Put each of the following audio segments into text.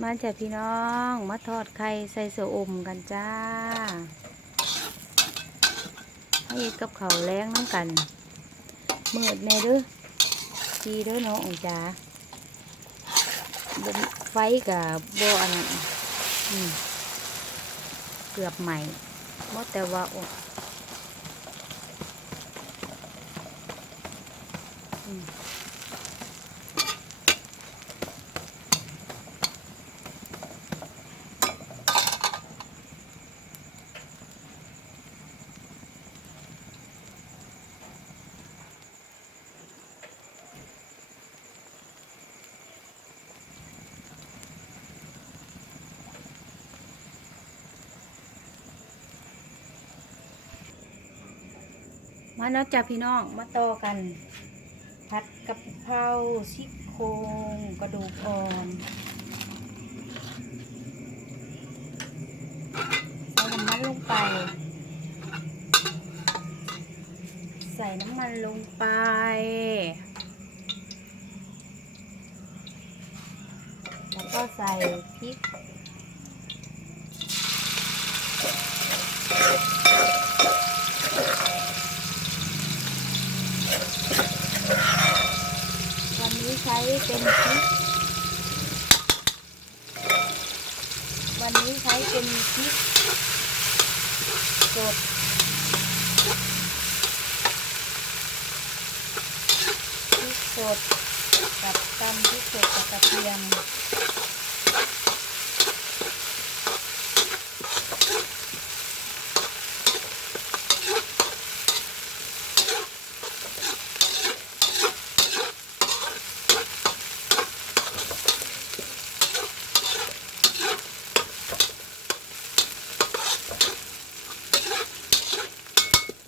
มาจากพี่น้องมาทอดไข่ใส่เสืออมกันจ้าให้กับเขาแรงน้ำกันเมืดแน่เด้อทีเด้อน้องจ้าบ่ไฟกับบ่อันนั้นเกือบใหม่บ่แต่ว่า มาเนาะจ้าพี่น้องมาต่อกัน ผัดกะเพราซี่โครงกระดูกอ่อนใส่น้ำมันลงไป ใส่น้ำมันลงไปแล้วก็ใส่พริก วัน นี้ใช้เป็นพริกวันนี้ใช้เป็นพริกสดพริกสดกับตำพริกสดกับกระเทียม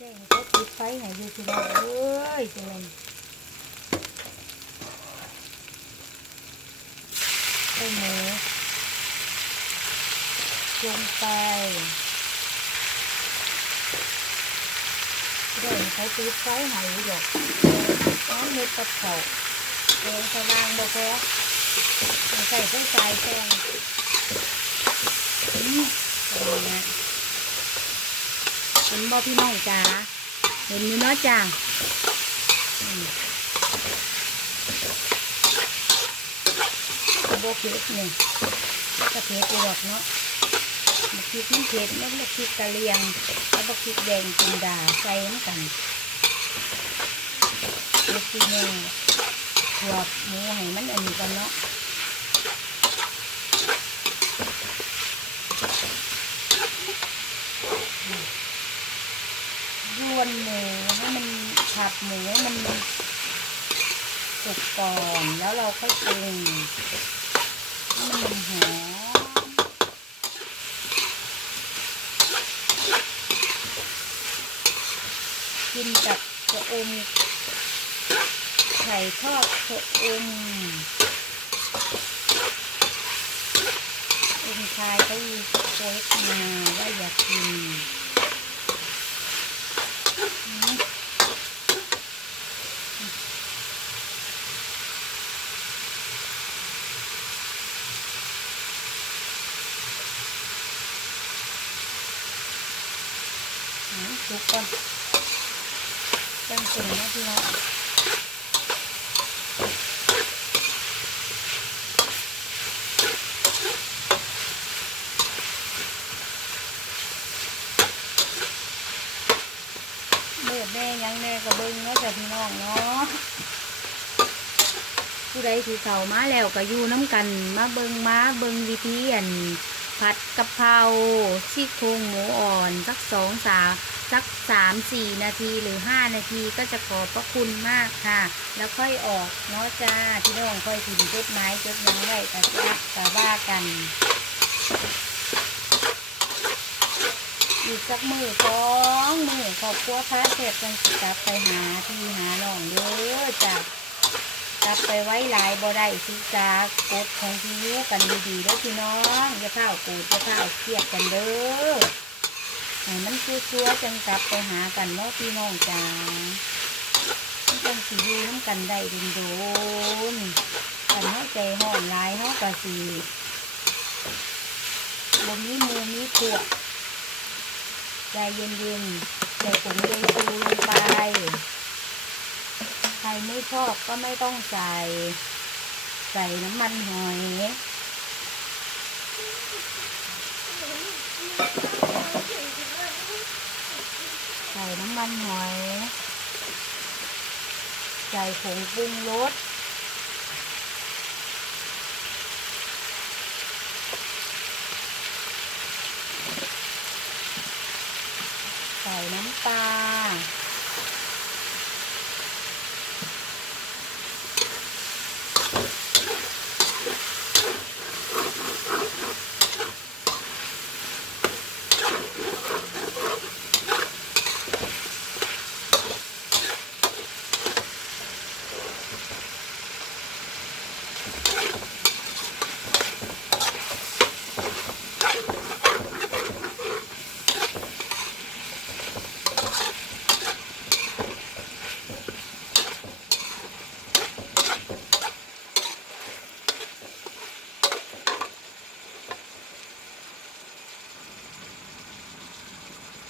ได้ให้เขาปิดไฟให้อยู่ที่เราเอ้ยเจน ใส่หมูลงไปไม่ได้ให้เขาปิดไฟให้อยู่ดอกน้ำเม็ดกับ เขาเดิสว่างบ่พอต้องใส่ไฟสายแทนอืมอย่างนี้เห็นบ่พี่น้องจ๋าเห็นอยู่เนาะจ้าอืมบ่เผ็ดนี่ก็เผ็ดอยู่ดอกเนาะบักพริกมันเผ็ดแล้วบักพริกกะเหรียงแล้วบักพริกแดงจินดาใส่น้ำกันเล็กที่นี่ถั่วหมูให้มันอันนี้กันเนาะยวนหมูให้มันผัดหมูให้มันสุกก่อน แล้วเราค่อยปรุง กินกับชะอมไข่ทอดชะอมอ็นชายเขาโพสมาว่าอยากกิน ลุกก่อนจังสินะพี่น้องเบิดแน่ยังแน่ก็เบิ้งเนาะจ้ะพี่น้องเนาะผู้ใดที่เขามาแล้วก็อยู่น้ำกันมาเบิงมาเบิงวิธีอัน ผัดกะเพราซี่โครงหมูอ่อน สักสองสามสักสามสี่นาทีหรือห้านาทีก็จะขอบพระคุณมากค่ะ แล้วค่อยออกเนาะจ้าพี่น้องค่อยถิ่นจดไม้จดยังไว้แต่จ้ากะว่ากัน อีกสักมือสองมือขอบครัวพระเสร็จกันสิกลับไปหาที่หาน้องเด้อจ้ะ ลับไปไว้หลายบ่ได้สิจ้ากดของที่ยูกันดีๆเด้อพี่น้องอย่าข้าวโกรธอย่าข้าวเครียดกันเด้อให้มันชัวๆจังกลับไปหากันเนาะพี่น้องจ้ามันจังสิอยู่น้ำกันได้โดนกันเนาะใจห้อนลายเนาะกะสิบมีหมูมีขวดใจเย็นๆใส่ผงเยซูลงไป รไม่ชอบก็ไม่ต้องใส่ ใส่น้ำมันหอยใส่น้ำมันหอย ใส่ผงปรุงรส ใส่น้ำปลา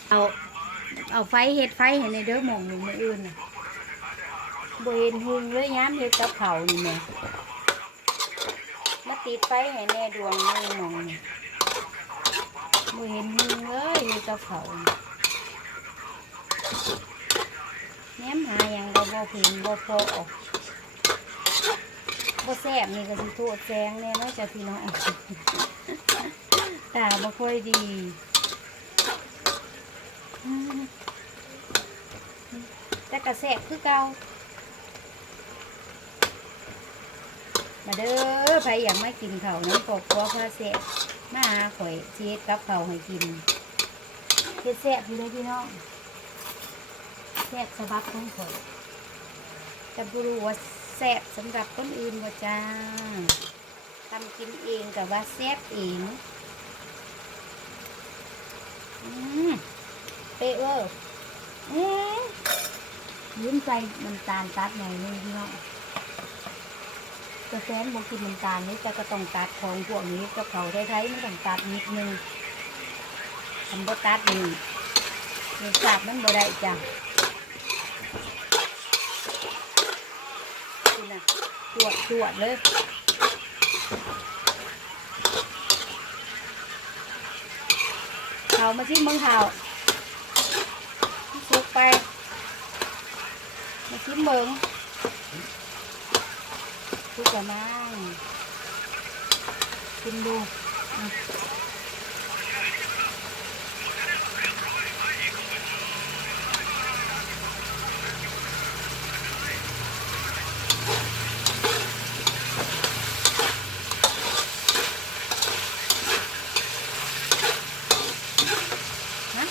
เอาเอาไฟเฮ็ดไฟเห็นในเด้อหมองหนูมืออื่นน่ะบเห็นหุงเลยย้ำเฮ็ดกับเขานี่แหม่มาติดไฟให้แน่ดวงนี่หมองนี่บเห็นหุงเลยเฮ็ดกับเขาแหนมหาหยังก็บ่เห็นบ่พอออกบ่แซ่บนี่ก็สิโทษแซงแน่เนาะจ้ะพี่น้องตาบ่ค่อยดี แต่กระแสบคือเก่ามาเด้อใครอยากมากินข้าน้ำกบกัวพาแสบมาหาข่อยเช็ดกับข้าให้กินเฮ็ดแสบอยู่เลยพี่น้องแสบสบับของข่อยแต่บรูว่าแสบสำหรับคนอื่นว่าจ้าทำกินเองกับว่าแสบเอง อืม เป๊ะเวอร์อืมยืมใส่น้ำตาลตัดหน่อยนึงพี่น้องกระแซนบอกกินน้ำตาลนี่แต่ก็ต้องตัดของพวกนี้กับเขาไทยๆมันต้องตัดนิดนึงทำบตัดนี่รสชาติมันบ่ได้จ้ะคุณน่ะตรวจตรวจเลยเขามาที่เมืองเขาสุกไป มา ชิมเมืองสุกกะมังชิมดูอะฮะ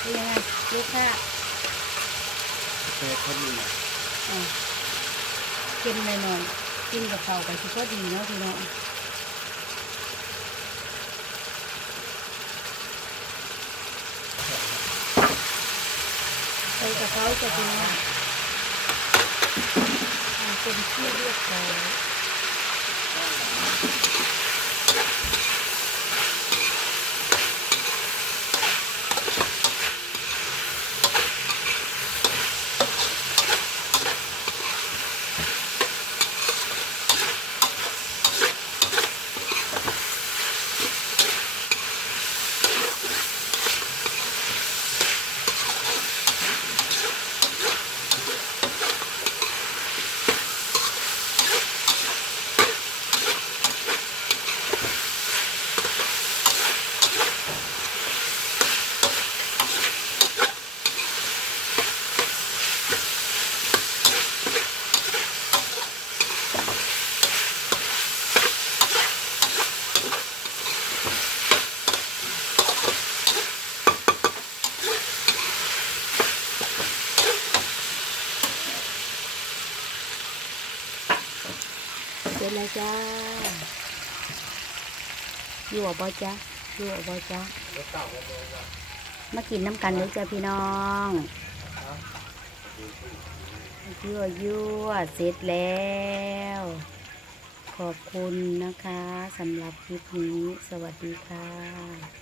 เป็นยังไงลูกค้า เศษคนอื่น อะกิ น่นอนกินกับเขาไปคือก็ดีเนาะพี่น้องไปกับเขาจะเป็นเป็นที่เรียบร้อยเสร็จแล้วจ้า อยู่บ่จ้าอยู่บ่จ้ามากินน้ำกันเลยจ้าพี่น้องยั่วยั่วเสร็จแล้ว ขอบคุณนะคะสำหรับคลิปนี้ สวัสดีค่ะ